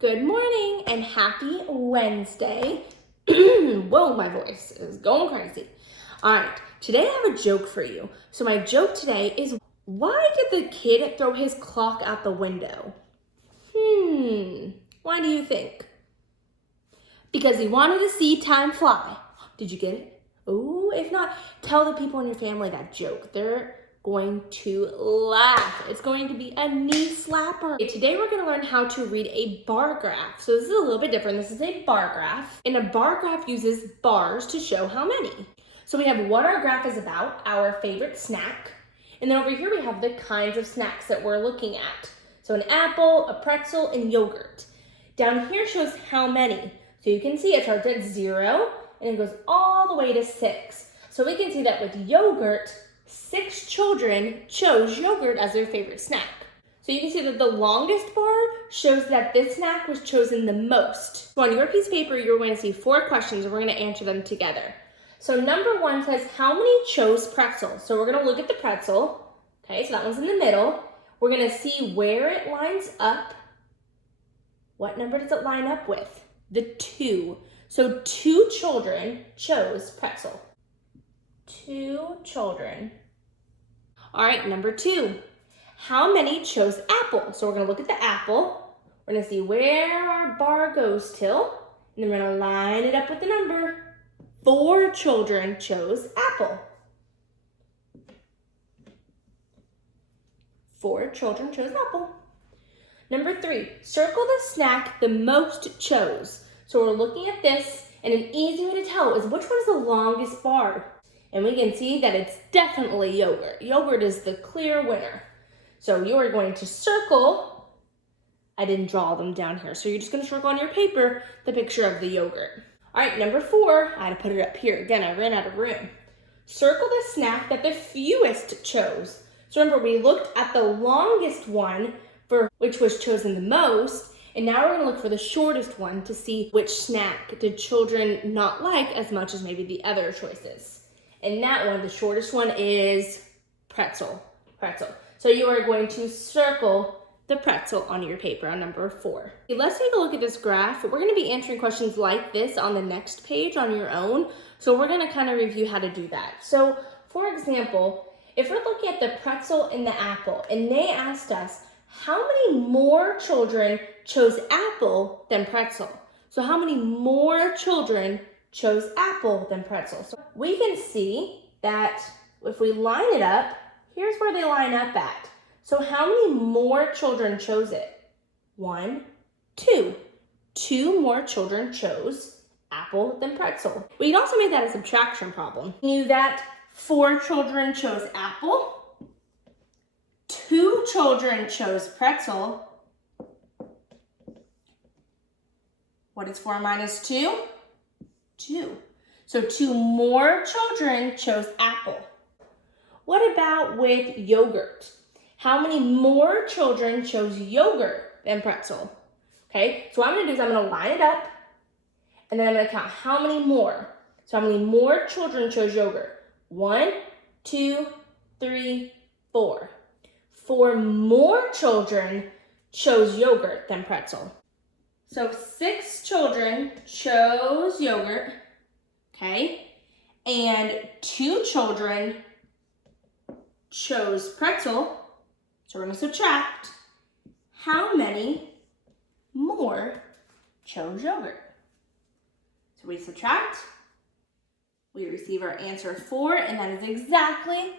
Good morning and happy Wednesday. Whoa, my voice is going crazy. All right, today I have a joke for you. So my joke today is, why did the kid throw his clock out the window? Why do you think? Because he wanted to see time fly. Did you get it? Oh, if not, tell the people in your family that joke. They're going to laugh. It's going to be a knee slapper. Today we're going to learn how to read a bar graph. So this is a little bit different. This is a bar graph, and a bar graph uses bars to show how many. So we have what our graph is about, our favorite snack, and then over here we have the kinds of snacks that we're looking at. So an apple, a pretzel, and yogurt. Down here shows how many. So you can see it starts at 0 and it goes all the way to 6. So we can see that with yogurt, 6 children chose yogurt as their favorite snack. So you can see that the longest bar shows that this snack was chosen the most. So on your piece of paper, you're going to see 4 questions and we're going to answer them together. So number 1 says, how many chose pretzel? So we're going to look at the pretzel. Okay, so that one's in the middle. We're going to see where it lines up. What number does it line up with? The 2. So 2 children chose pretzel. 2 children. All right, number 2. How many chose apple? So we're going to look at the apple. We're going to see where our bar goes till, and then we're going to line it up with the number. 4 children chose apple. 4 children chose apple. Number 3, circle the snack the most chose. So we're looking at this, and an easy way to tell is which one is the longest bar. And we can see that it's definitely yogurt. Yogurt is the clear winner. So you are going to circle, I didn't draw them down here, so you're just going to circle on your paper the picture of the yogurt. All right, number 4, I had to put it up here. Again, I ran out of room. Circle the snack that the fewest chose. So remember, we looked at the longest one for which was chosen the most, and now we're going to look for the shortest one to see which snack did children not like as much as maybe the other choices. And that one, the shortest one, is pretzel. So you are going to circle the pretzel on your paper on number 4. Okay, let's take a look at this graph. We're going to be answering questions like this on the next page on your own. So we're going to kind of review how to do that. So for example, if we're looking at the pretzel and the apple, and they asked us, how many more children chose apple than pretzel? So how many more children chose apple than pretzel? So we can see that if we line it up, here's where they line up at. So how many more children chose it? 1, 2. 2 more children chose apple than pretzel. We can also make that a subtraction problem. We knew that 4 children chose apple. 2 children chose pretzel. What is 4 minus 2? 2. So 2 more children chose apple. What about with yogurt? How many more children chose yogurt than pretzel? Okay, so what I'm going to do is I'm going to line it up, and then I'm going to count how many more. So how many more children chose yogurt? 1, 2, 3, 4. 4 more children chose yogurt than pretzel. So 6 children chose yogurt, okay? And 2 children chose pretzel. So we're going to subtract. How many more chose yogurt? So we subtract. We receive our answer 4, and that is exactly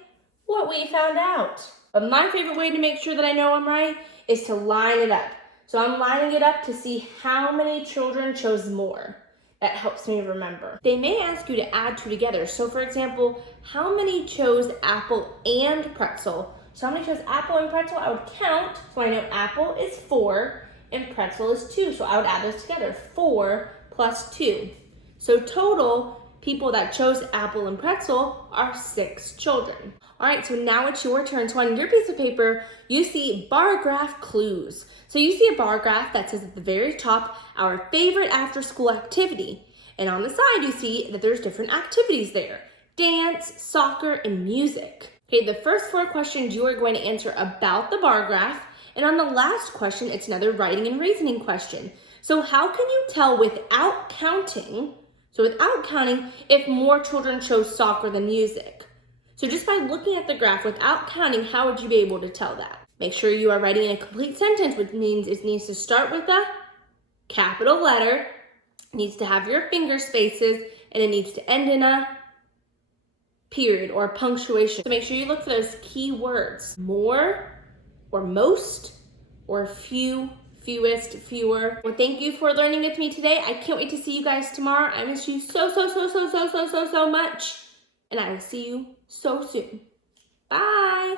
what we found out. But my favorite way to make sure that I know I'm right is to line it up. So I'm lining it up to see how many children chose more. That helps me remember. They may ask you to add 2 together. So for example, how many chose apple and pretzel? So how many chose apple and pretzel? I would count. So I know apple is 4 and pretzel is 2. So I would add those together. 4 plus 2. So total people that chose apple and pretzel are 6 children. All right, so now it's your turn. So on your piece of paper, you see bar graph clues. So you see a bar graph that says at the very top, our favorite after school activity. And on the side, you see that there's different activities there. Dance, soccer, and music. Okay, the first 4 questions you are going to answer about the bar graph. And on the last question, it's another writing and reasoning question. So how can you tell without counting, if more children chose soccer than music? So just by looking at the graph without counting, how would you be able to tell that? Make sure you are writing a complete sentence, which means it needs to start with a capital letter, it needs to have your finger spaces, and it needs to end in a period or punctuation. So make sure you look for those key words: more, or most, or few, fewest, fewer. Well, thank you for learning with me today. I can't wait to see you guys tomorrow. I miss you so much. And I will see you so soon. Bye.